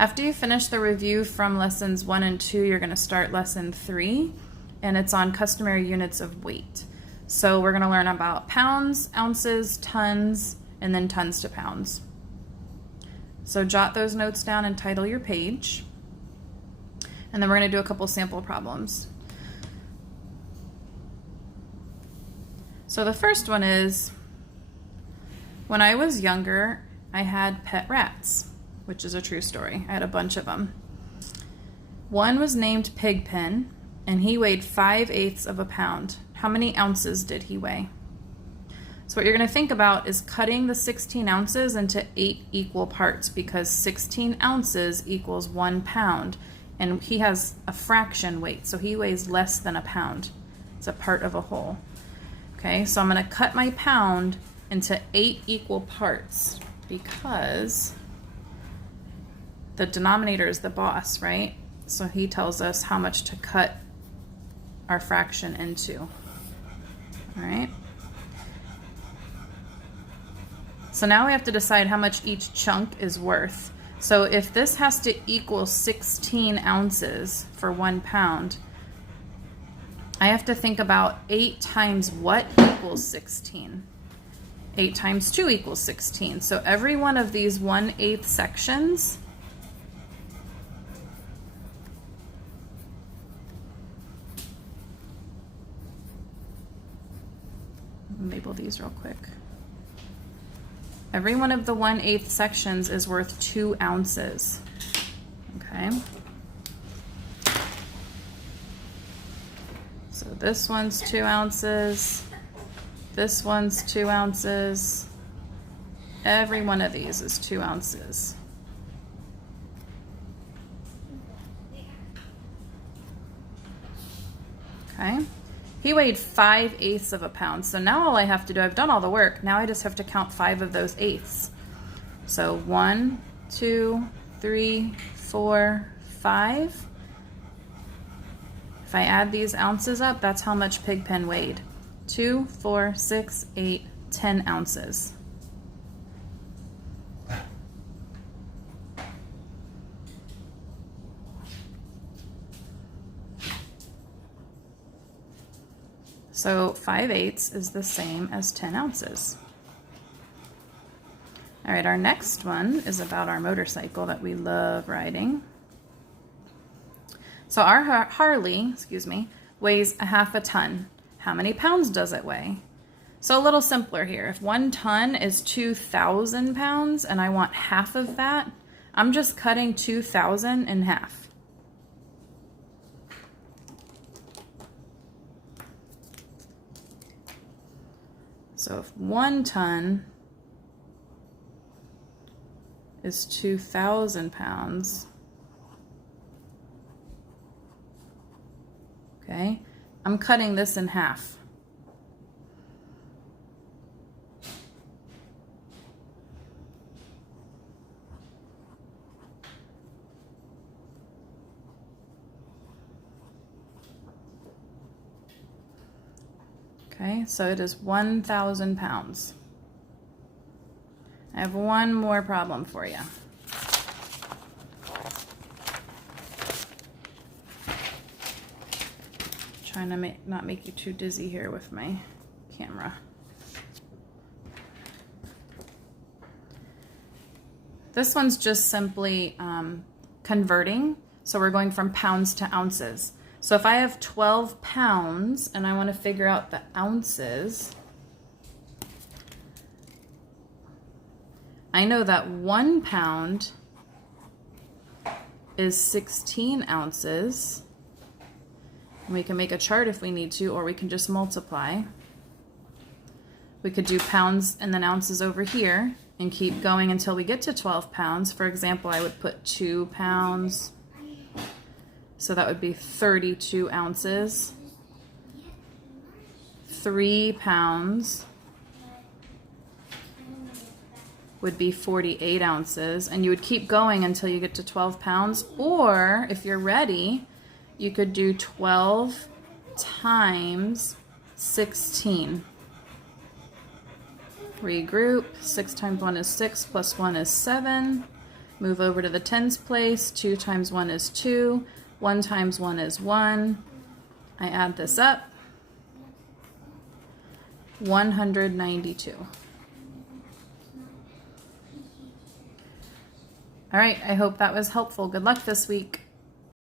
After you finish the review from lessons 1 and 2, you're going to start lesson 3, and it's on customary units of weight. So we're going to learn about pounds, ounces, tons, and then tons to pounds. So jot those notes down and title your page. And then we're going to do a couple sample problems. So the first one is, when I was younger, I had pet rats, which is a true story. I had a bunch of them. One was named Pigpen, and he weighed 5/8 of a pound. How many ounces did he weigh? So what you're going to think about is cutting the 16 ounces into 8 equal parts, because 16 ounces equals 1 pound, and he has a fraction weight, so he weighs less than a pound. It's a part of a whole. Okay, so I'm going to cut my pound into 8 equal parts, because the denominator is the boss, right? So he tells us how much to cut our fraction into. All right. So now we have to decide how much each chunk is worth. So if this has to equal 16 ounces for 1 pound, I have to think about 8 times what equals 16? 8 times 2 equals 16. So every one of these 1/8 sections label these real quick. Every one of the 1/8 sections is worth 2 ounces. Okay. So this one's 2 ounces. This one's 2 ounces. Every one of these is 2 ounces. Okay. He weighed 5/8 of a pound. So now all I have to do, I've done all the work. Now I just have to count 5 of those eighths. So 1, 2, 3, 4, 5. If I add these ounces up, that's how much Pigpen weighed. 2, 4, 6, 8, 10 ounces. So 5/8 is the same as 10 ounces. All right, our next one is about our motorcycle that we love riding. So our Harley, weighs 1/2 ton. How many pounds does it weigh? So a little simpler here. If 1 ton is 2,000 pounds and I want half of that, I'm just cutting 2,000 in half. So if 1 ton is 2,000 pounds, okay, I'm cutting this in half. Okay, so it is 1,000 pounds. I have one more problem for you. Trying to not make you too dizzy here with my camera. This one's just simply converting. So we're going from pounds to ounces. So if I have 12 pounds and I want to figure out the ounces, I know that 1 pound is 16 ounces. And we can make a chart if we need to, or we can just multiply. We could do pounds and then ounces over here and keep going until we get to 12 pounds. For example, I would put 2 pounds. So that would be 32 ounces. 3 pounds would be 48 ounces. And you would keep going until you get to 12 pounds. Or if you're ready, you could do 12 times 16. Regroup. 6 times 1 is 6, plus 1 is 7. Move over to the tens place. 2 times 1 is 2. 1 times 1 is 1. I add this up. 192. All right, I hope that was helpful. Good luck this week.